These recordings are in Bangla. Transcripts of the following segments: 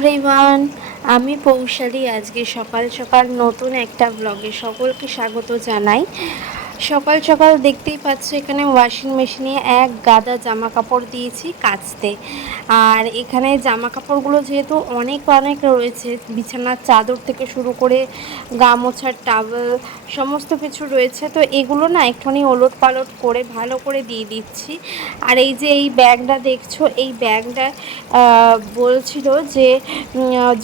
এভরিওয়ান আমি পৌশালী। আজকে সকাল সকাল নতুন একটা ব্লগে সকলকে স্বাগত জানাই। সকাল সকাল দেখতেই পাচ্ছ এখানে ওয়াশিং মেশিনে এক গাদা জামা কাপড় দিয়েছি কাচতে। আর এখানে জামা কাপড়গুলো যেহেতু অনেক অনেক রয়েছে, বিছানার চাদর থেকে শুরু করে গামোছার টাওয়েল সমস্ত কিছু রয়েছে, তো এগুলো না একটুখানি ওলট পালট করে ভালো করে দিয়ে দিচ্ছি। আর এই যে এই ব্যাগটা দেখছ, এই ব্যাগটা বলছিল যে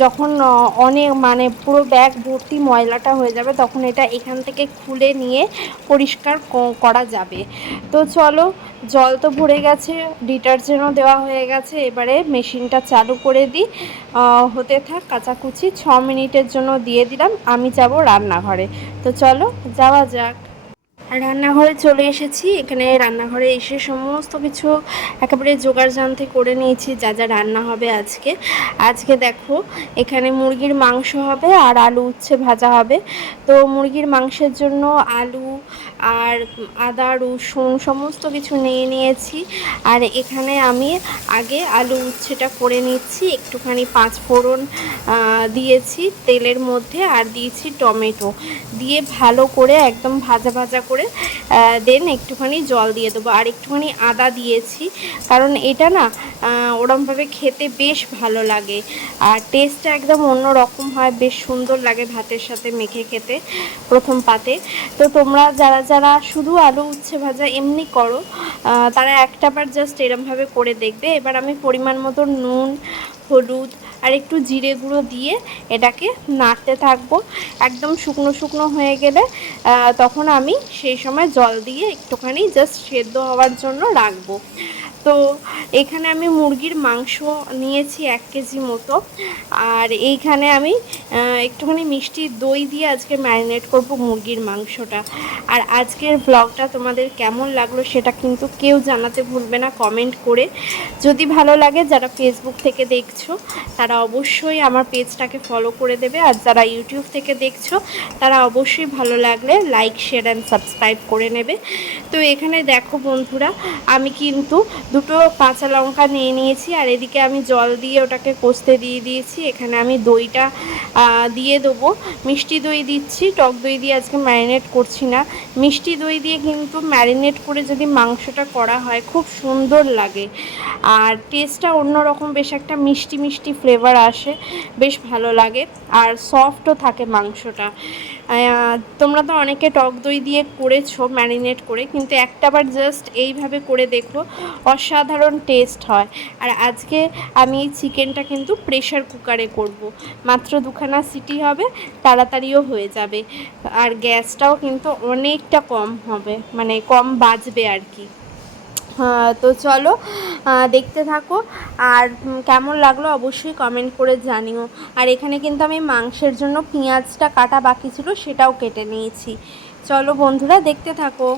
যখন অনেক মানে পুরো ব্যাগ ভর্তি ময়লাটা হয়ে যাবে, তখন এটা এখান থেকে খুলে নিয়ে পরিষ্কার করা যাবে। তো চলো, জল তো ভরে গেছে ডিটারজেন্টও দেওয়া হয়ে গেছে, এবারে মেশিনটা চালু করে দিই হতে থাক, কাচাকুচি, ছ মিনিটের জন্য দিয়ে দিলাম, আমি যাব রান্নাঘরে। তো চলো, যাওয়া যাক। রান্নাঘরে চলে এসেছি, এখানে রান্নাঘরে এসে সমস্ত কিছু একেবারে জোগাড় জানতে করে নিয়েছি, যা যা রান্না হবে আজকে। আজকে দেখো, এখানে মুরগির মাংস হবে আর আলু উচ্ছে ভাজা হবে। তো মুরগির মাংসের জন্য আলু আর আদা, রসুন সমস্ত কিছু নিয়ে নিয়েছি। আর এখানে আমি আগে আলু উচ্ছেটা করে নিচ্ছি, একটুখানি পাঁচ ফোড়ন দিয়েছি তেলের মধ্যে আর দিয়েছি টমেটো। দিয়ে ভালো করে একদম ভাজা ভাজা করে দেন একটুখানি জল দিয়ে দেবো। আর একটুখানি আদা দিয়েছি, কারণ এটা না ওরমভাবে খেতে বেশ ভালো লাগে। আর টেস্টটা একদম অন্য রকম হয়, বেশ সুন্দর লাগে ভাতের সাথে মেখে খেতে প্রথম পাতে। তো তোমরা যারা যারা শুধু আলু উচ্ছে ভাজা এমনি করো তারা একটাবার জাস্ট এরমভাবে করে দেখবে। এবার আমি পরিমাণ মতো নুন, হলুদ আর একটু জিরে গুঁড়ো দিয়ে এটাকে নাড়তে থাকব। একদম শুকনো শুকনো হয়ে গেলে তখন আমি সেই সময় জল দিয়ে একটুখানি জাস্ট সেদ্ধ হওয়ার জন্য রাখব। তো এখানে আমি মুরগির মাংস নিয়েছি এক কেজি মতো। আর এইখানে আমি একটুখানি মিষ্টি দই দিয়ে আজকে ম্যারিনেট করব মুরগির মাংসটা। আর আজকের ব্লগটা তোমাদের কেমন লাগল সেটা কিন্তু কেউ জানাতে ভুলবে না কমেন্ট করে। যদি ভালো লাগে, যারা ফেসবুক থেকে দেখছ, তারা অবশ্যই আমার পেজটাকে ফলো করে দেবে। আর যারা ইউটিউব থেকে দেখছ, তারা অবশ্যই ভালো লাগলে লাইক শেয়ার অ্যান্ড সাবস্ক্রাইব করে নেবে। তো এখানে দেখো বন্ধুরা, আমি কিন্তু দুটো কাঁচা লঙ্কা নিয়ে নিয়েছি, আর এদিকে আমি জল দিয়ে ওটাকে কষতে দিয়ে দিয়েছি। এখানে আমি দইটা দিয়ে দেবো। মিষ্টি দই দিচ্ছি, টক দই দিয়ে আজকে ম্যারিনেট করছি না। মিষ্টি দই দিয়ে কিন্তু ম্যারিনেট করে যদি মাংসটা করা হয়, খুব সুন্দর লাগে। আর টেস্টটা অন্যরকম, বেশ একটা মিষ্টি মিষ্টি ফ্লেভার আসে, বেশ ভালো লাগে। আর সফটও থাকে মাংসটা। তোমরা তো অনেকে টক দই দিয়ে করেছ ম্যারিনেট করে, কিন্তু একটাবার জাস্ট এইভাবে করে দেখো, অসাধারণ টেস্ট হয়। আর আজকে আমি এই চিকেনটা কিন্তু প্রেশার কুকারে করব। মাত্র দুখানা সিটি হবে, তাড়াতাড়িও হয়ে যাবে। আর গ্যাসটাও কিন্তু অনেকটা কম হবে মানে কম বাজবে আর কি। তো চলো দেখতে থাকো। আর কেমন লাগল অবশ্যই কমেন্ট করে জানিও। আর এখানে কিন্তু আমি মাংসের জন্য পেঁয়াজটা কাটা বাকি ছিল, সেটাও কেটে নিয়েছি। চলো বন্ধুরা, দেখতে থাকো।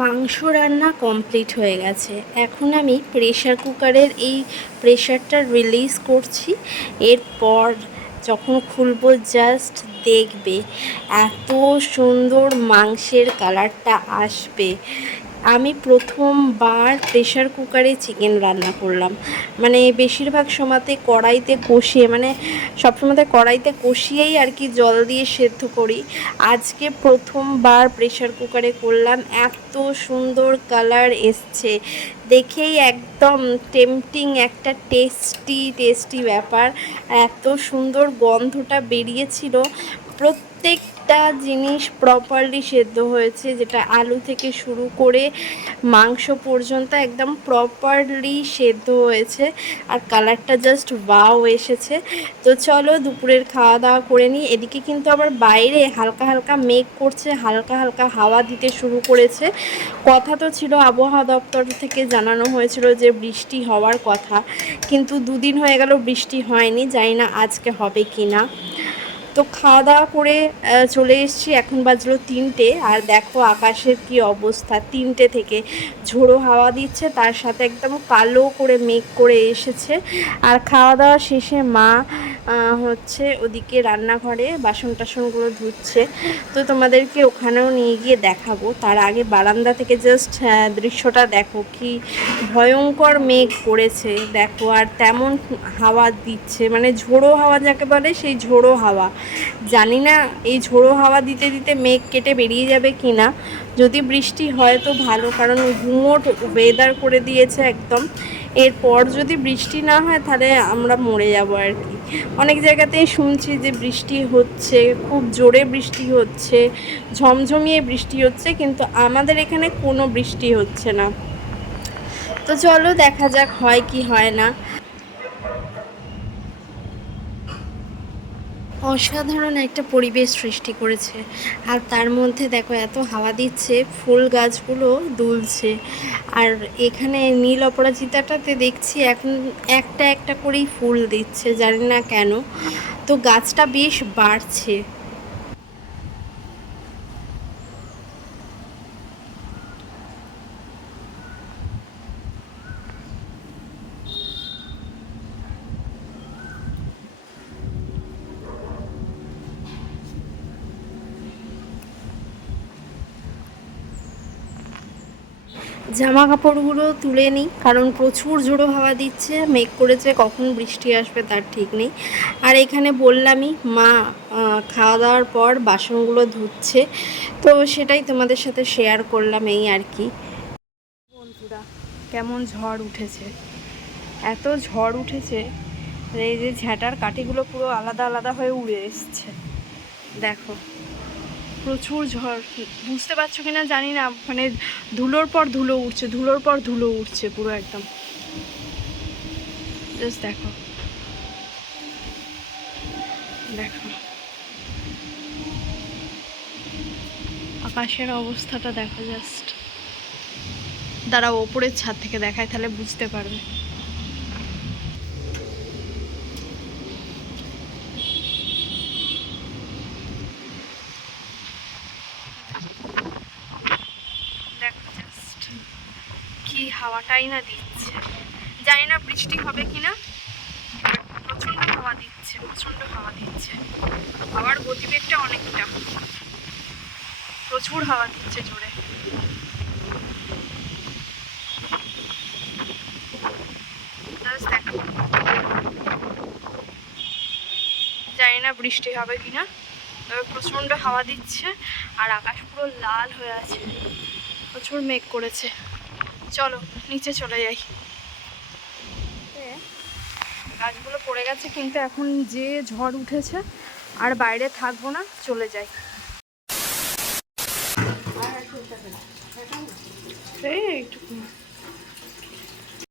মাংস রান্না কমপ্লিট হয়ে গেছে। এখন আমি প্রেশার কুকারের এই প্রেশারটা রিলিজ করছি। এরপর যখন খুলবো জাস্ট দেখবে এত সুন্দর মাংসের কালারটা আসবে। আমি প্রথমবার প্রেশার কুকারে চিকেন রান্না করলাম। মানে বেশিরভাগ সময়তে কড়াইতে কষিয়ে মানে সবসময়তে কড়াইতে কষিয়েই আর কি জল দিয়ে সেদ্ধ করি। আজকে প্রথমবার প্রেশার কুকারে করলাম। এত সুন্দর কালার এসছে। দেখেই একদম টেম্পটিং একটা টেস্টি টেস্টি ব্যাপার। এত সুন্দর গন্ধটা বেরিয়েছিল। প্রত্যেকটা জিনিস প্রপারলি সেদ্ধ হয়েছে, যেটা আলু থেকে শুরু করে মাংস পর্যন্ত একদম প্রপারলি সেদ্ধ হয়েছে। আর কালারটা জাস্ট বাও এসেছে। তো চলো দুপুরের খাওয়া দাওয়া করে নিই। এদিকে কিন্তু আবার বাইরে হালকা হালকা মেঘ করছে, হালকা হালকা হাওয়া দিতে শুরু করেছে। কথা তো ছিল আবহাওয়া দপ্তর থেকে জানানো হয়েছিল যে বৃষ্টি হওয়ার কথা। কিন্তু দুদিন হয়ে গেল বৃষ্টি হয়নি, জানি না আজকে হবে কি না তো খাওয়া দাওয়া করে চলে এসেছি। এখন বাজলো তিনটে। আর দেখো আকাশের কি অবস্থা। তিনটে থেকে ঝোড়ো হাওয়া দিচ্ছে। তার সাথে একদম কালো করে মেঘ করে এসেছে। আর খাওয়া দাওয়া শেষে মা হচ্ছে ওদিকে রান্নাঘরে বাসন টাসনগুলো ধুচ্ছে। তো তোমাদেরকে ওখানেও নিয়ে গিয়ে দেখাবো। তার আগে বারান্দা থেকে জাস্ট দৃশ্যটা দেখো। কি ভয়ঙ্কর মেঘ করেছে। দেখো আর তেমন হাওয়া দিচ্ছে। মানে ঝোড়ো হাওয়া যাকে বলে, সেই ঝোড়ো হাওয়া। জানি না এই ঝোড়ো হাওয়া দিতে দিতে মেঘ কেটে বেরিয়ে যাবে কি না যদি বৃষ্টি হয় তো ভালো, কারণ ঘুমোট ওয়েদার করে দিয়েছে একদম। এরপর যদি বৃষ্টি না হয় তাহলে আমরা মরে যাব আর কি। অনেক জায়গাতেই শুনছি যে বৃষ্টি হচ্ছে, খুব জোরে বৃষ্টি হচ্ছে, ঝমঝমিয়ে বৃষ্টি হচ্ছে, কিন্তু আমাদের এখানে কোনো বৃষ্টি হচ্ছে না। তো চলো দেখা যাক হয় কি হয় না। অসাধারণ একটা পরিবেশ সৃষ্টি করেছে। আর তার মধ্যে দেখো, এত হাওয়া দিচ্ছে, ফুল গাছগুলো দুলছে। আর এখানে নীল অপরাজিতাটাতে দেখছি এখন একটা একটা করেই ফুল দিচ্ছে, জানি না কেন। তো গাছটা বেশ বাড়ছে। জামা কাপড়গুলো তুলে নিই, কারণ প্রচুর জোড়ো হাওয়া দিচ্ছে, মেঘ করেছে, কখন বৃষ্টি আসবে তার ঠিক নেই। আর এখানে বললামই, মা খাওয়া দাওয়ার পর বাসনগুলো ধুচ্ছে, তো সেটাই তোমাদের সাথে শেয়ার করলাম এই আর কি। বন্ধুরা, কেমন ঝড় উঠেছে। এত ঝড় উঠেছে, এই যে ঝ্যাঁটার কাঠিগুলো পুরো আলাদা আলাদা হয়ে উড়ে এসছে। দেখো প্রচুর ঝড়। বুঝতে পারছ কিনা জানি না মানে ধুলোর পর ধুলো উঠছে, ধুলোর পর ধুলো উঠছে পুরো একদম। জাস্ট দেখো। দেখো। আকাশের অবস্থাটা দেখো জাস্ট দাঁড়া ওপরের ছাদ থেকে দেখায় তাহলে বুঝতে পারবে দেখো জাস্ট কি হাওয়াটাই না দিচ্ছে। জানি না বৃষ্টি হবে কি না প্রচণ্ড হাওয়া দিচ্ছে, প্রচণ্ড হাওয়া দিচ্ছে। হাওয়ার গতিবেগটা অনেকটা। প্রচুর হাওয়া দিচ্ছে জোরে। জানি না বৃষ্টি হবে কি না তবে প্রচণ্ড হাওয়া দিচ্ছে আর আকাশ পুরো লাল হয়ে আছে। প্রচুর মেঘ করেছে। চলো, নিচে চলে যাই। গাছগুলো পড়ে গেছে, কিন্তু এখন যে ঝড় উঠেছে, আর বাইরে থাকব না, চলে যাই।